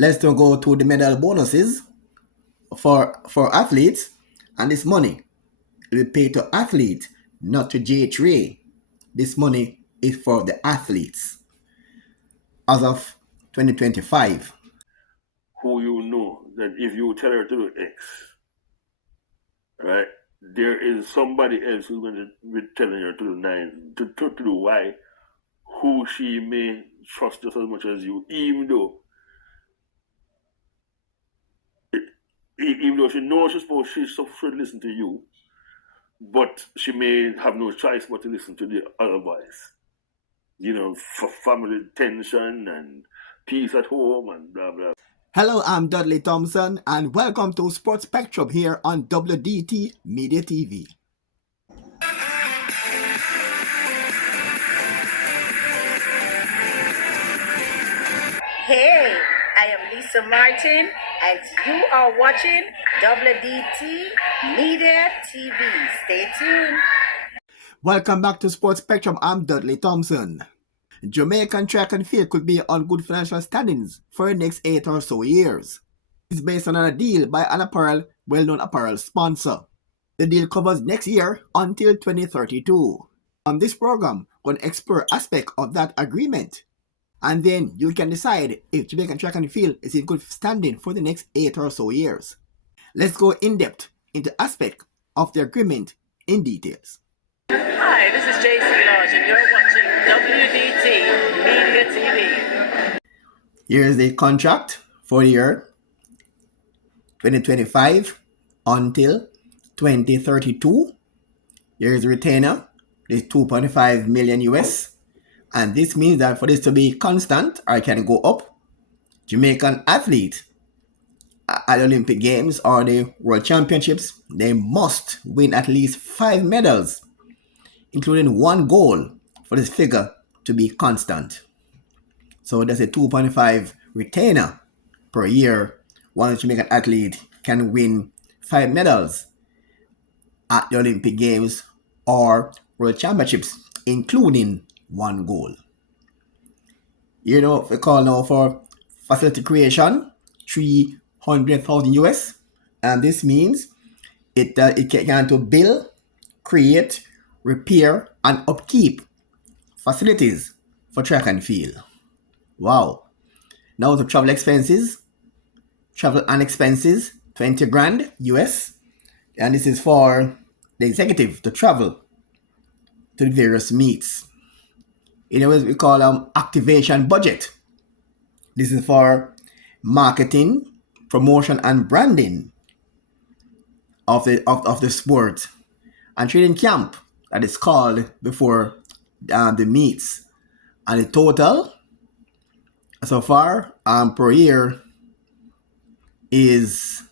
Let's now go to the medal bonuses for athletes, and this money will be paid to athletes, not to JAAA. This money is for the athletes as of 2025. Who you know that if you tell her to do X, right, there is somebody else who's going to be telling her to do 9, to do Y, who she may trust just as much as you, even though she knows she should listen to you, but she may have no choice but to listen to the other boys. For family tension and peace at home and blah blah. Hello, I'm Dudley Thompson, and welcome to Sports Spectrum here on WDT Media TV. Hey, I am Lisa Martin, and you are watching WDT Media TV. Stay tuned. Welcome back to Sports Spectrum. I'm Dudley Thompson. Jamaican track and field could be on good financial standings for the next 8 or so years. It's based on a deal by an well-known apparel sponsor. The deal covers next year until 2032. On this program, we're going to explore aspects of that agreement. And then you can decide if Jamaican track and field is in good standing for the next 8 or so years. Let's go in depth into aspects of the agreement in details. Hi, this is JC Lodge, and you're watching WDT Media TV. Here's the contract for the year 2025 until 2032. Here's the retainer, this 2.5 million US. And this means that for this to be constant or can go up, Jamaican athletes at the Olympic Games or the World Championships, they must win at least 5 medals, including 1 gold, for this figure to be constant. So there's a 2.5 retainer per year. One Jamaican athlete can win 5 medals at the Olympic Games or World Championships, including 1 goal. We call now for facility creation, 300,000 US, and this means it can to build, create, repair, and upkeep facilities for track and field. Wow. Now the travel and expenses, 20 grand US, and this is for the executive to travel to the various meets. In other words, we call activation budget. This is for marketing, promotion, and branding of the sport, and training camp that is called before the meets. And the total so far per year is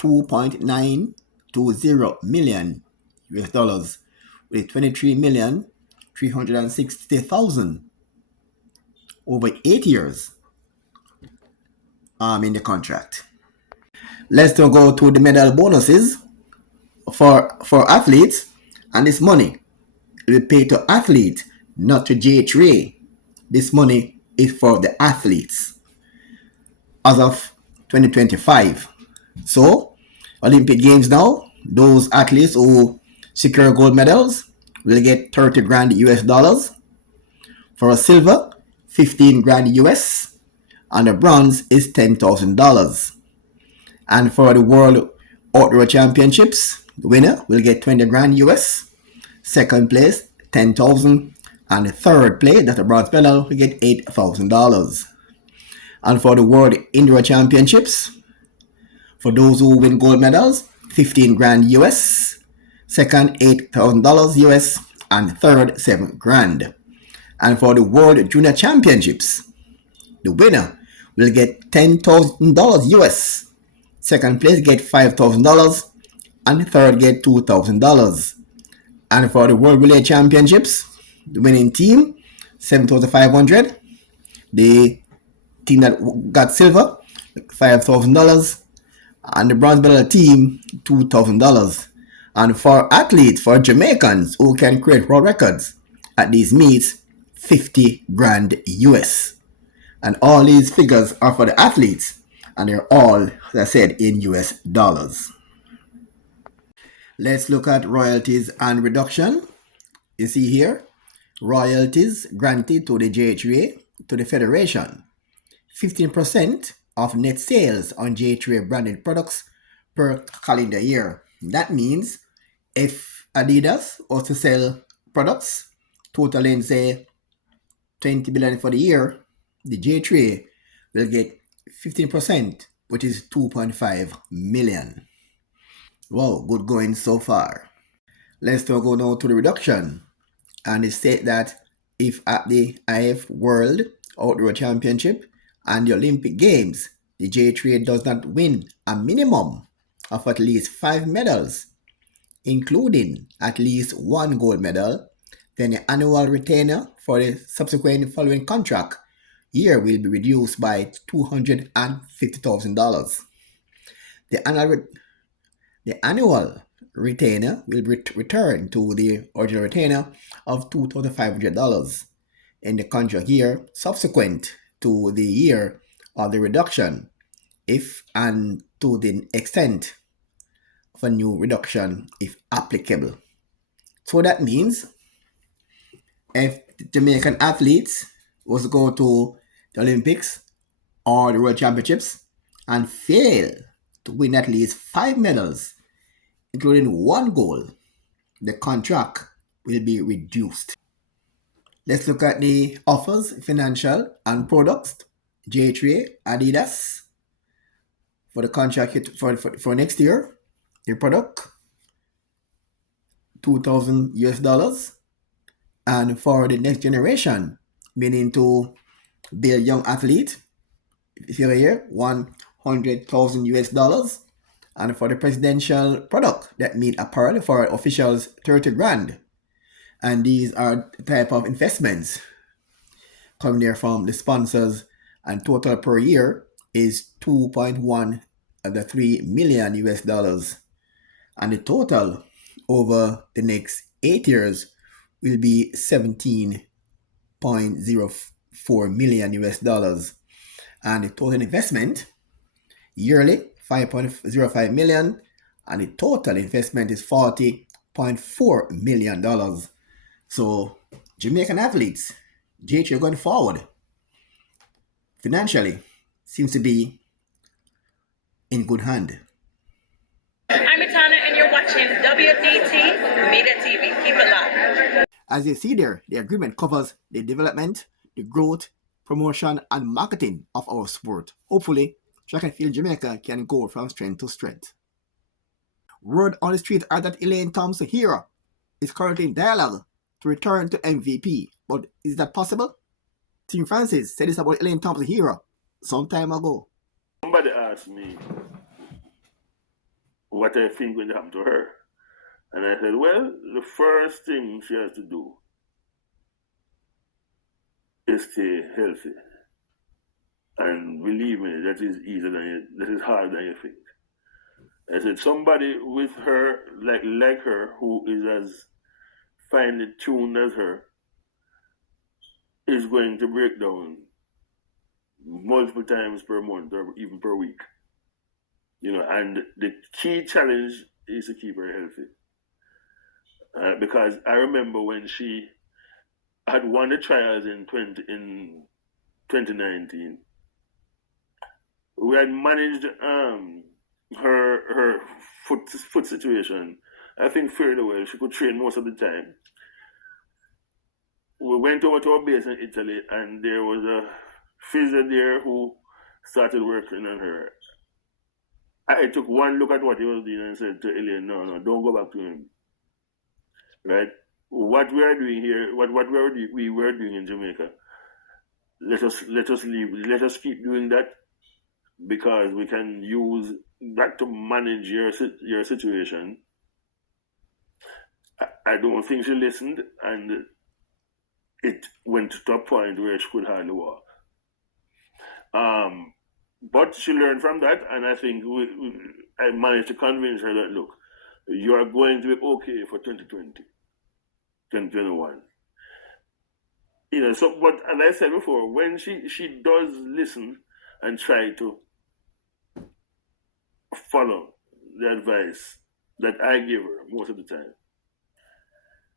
2.920 million US dollars, with 23,360,000 over 8 years in the contract. Let's now go to the medal bonuses for athletes, and this money will be paid to athletes, not to JAAA. This money is for the athletes as of 2025. So, Olympic Games now, those athletes who secure gold medals will get 30 grand US dollars. For a silver, 15 grand US, and the bronze is $10,000. And for the World Outdoor Championships, the winner will get 20 grand US, second place 10,000, and the third place, that's a bronze medal, will get $8,000. And for the World Indoor Championships, for those who win gold medals, 15 grand US, second $8,000 US, and third 7 grand. And for the World Junior Championships, the winner will get $10,000 US, second place get $5,000, and third get $2,000. And for the World Relay Championships, the winning team, $7,500. The team that got silver, $5,000. And the bronze medal team, $2,000. And for athletes, for Jamaicans who can create world records at these meets, 50 grand US. And all these figures are for the athletes, and they're all, as I said, in US dollars. Let's look at royalties and reduction. You see here, royalties granted to the JAAA, to the Federation. 15% of net sales on JAAA branded products per calendar year. That means if Adidas was to sell products totaling, say, 20 billion for the year, the JAAA will get 15%, which is 2.5 million. Wow, good going so far. Let's now go now to the reduction. And it state that if at the IF World Outdoor Championship and the Olympic Games, the JAAA does not win a minimum of at least 5 medals, including at least 1 gold medal, then the annual retainer for the subsequent following contract year will be reduced by $250,000. The annual, the annual retainer will return to the original retainer of $2,500 in the contract year subsequent to the year of the reduction, if and to the extent of a new reduction if applicable. So that means if Jamaican athletes was to go to the Olympics or the World Championships and fail to win at least 5 medals, including 1 gold, the contract will be reduced. Let's look at the offers, financial and products. JAAA, Adidas for the contract for next year. The product, 2,000 US dollars. And for the next generation, meaning to build young athlete, if you're here, 100,000 US dollars. And for the presidential product, that mean apparel for officials, 30 grand. And these are the type of investments coming there from the sponsors, and total per year is 2.1 of the 3 million US dollars. And the total over the next 8 years will be 17.04 million US dollars. And the total investment yearly 5.05 million, and the total investment is $40.4 million. So Jamaican athletes, JH going forward financially seems to be in good hand. I'm Etana, and you're watching WDT Media TV. Keep it locked. As you see there, the agreement covers the development, the growth, promotion, and marketing of our sport. Hopefully, track and field Jamaica can go from strength to strength. Word on the street are that Elaine Thompson-Hero is currently in dialogue to return to MVP. But is that possible? Tim Francis said this about Elaine Thompson-Hero some time ago. Somebody asked me what I think will happen to her. And I said, well, the first thing she has to do is stay healthy. And believe me, that is easier that is harder than you think. I said, somebody with her, like her, who is as finely tuned as her, is going to break down multiple times per month or even per week. And the key challenge is to keep her healthy. Because I remember when she had won the trials in 2019, we had managed her foot situation, I think, fairly well. She could train most of the time. We went over to our base in Italy, and there was a physio there who started working on her. I took one look at what he was doing and said to Elaine, no, don't go back to him. Right? What we are doing here, what we were doing in Jamaica, let us leave. Let us keep doing that, because we can use that to manage your situation. I don't think she listened, and it went to a point where she could hardly walk. But she learned from that, and I think I managed to convince her that, look, you are going to be okay for 2020, 2021. So but as I said before, when she does listen and try to follow the advice that I give her most of the time,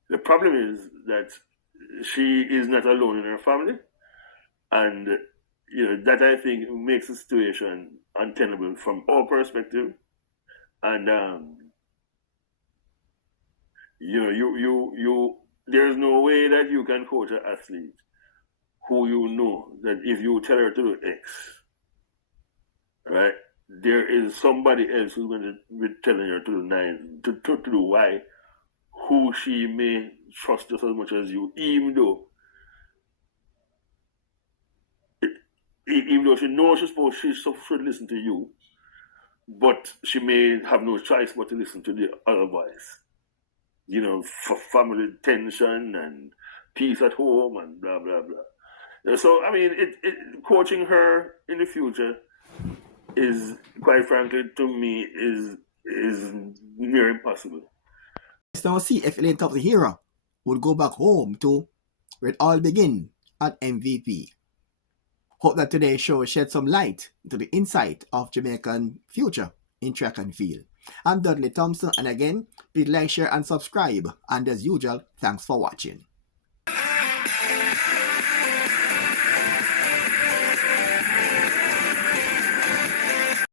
the problem is that she is not alone in her family, and that I think makes the situation untenable from our perspective. And you there's no way that you can coach an athlete who you know that if you tell her to do X, right, there is somebody else who's going to be telling her to do nine, to do Y, who she may trust just as much as you, even though she knows she should listen to you, but she may have no choice but to listen to the other voice. For family tension and peace at home and blah blah blah. So I mean, coaching her in the future is, quite frankly, to me, is near impossible. Let's now see if Elaine Thompson Hero would go back home to where it all began at MVP. Hope that today's show shed some light into the insight of Jamaican future in track and field. I'm Dudley Thompson, and again, please like, share, and subscribe. And as usual, thanks for watching.